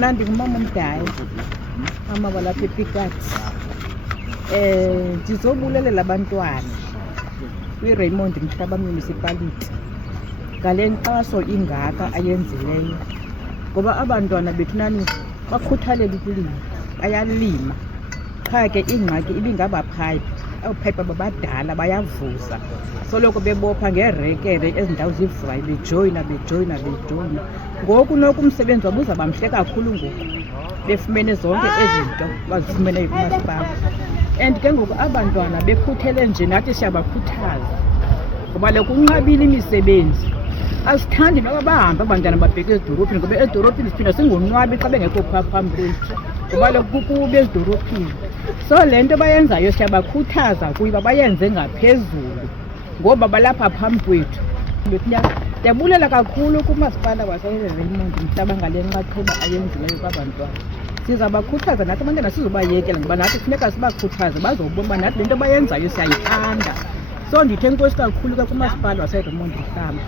Mna ndingumama omdala, mama walapha ePikati. Ndizobulelela abantwana kwi-Raymond Mhlaba Municipality ngale nkxaso ingaka ayenzileyo, ngoba abantwana bethu nani bakhuthalela ukulima, bayalima. Qha ke ingxaki ibingabaphayiphi, abophayiphi ababadala bayavuza, soloko bebopha ngerekere ezi ndawo zivuzayo, bejoyina. Ngoku noku umsebenzi wabo uzawuba mhle kakhulu ngoku befumene zonke ezi zinto bazifumeneyo kumasipala. And ke ngoku abantwana bekhuthele nje nathi siyabakhuthaza, ngoba le kunqabile imisebenzi. Asithandi noba bahambe abantwana babheke ezidorophini, ngoba edorophini siphinda singonwabi xa bengekho phaa phambi kwethu, ngoba le kukubi ezidorophini. So le nto bayenzayo siyabakhuthaza kuba bayenze ngaphezulu, ngoba balapha phambi kwethu. Ndiyabulela kakhulu kumasipala waseRaymond Mhlaba ngale nxaxheba ayenzileyo kwabantwana. Sizabakhuthaza nathi abantwana, sizobayekela ngoba nathi funeka sibakhuthaze bazobona uba nathi le nto bayenzayo siyayithanda. So ndithe enkosi kakhulu ke kumasipala waseRaymond Mhlaba.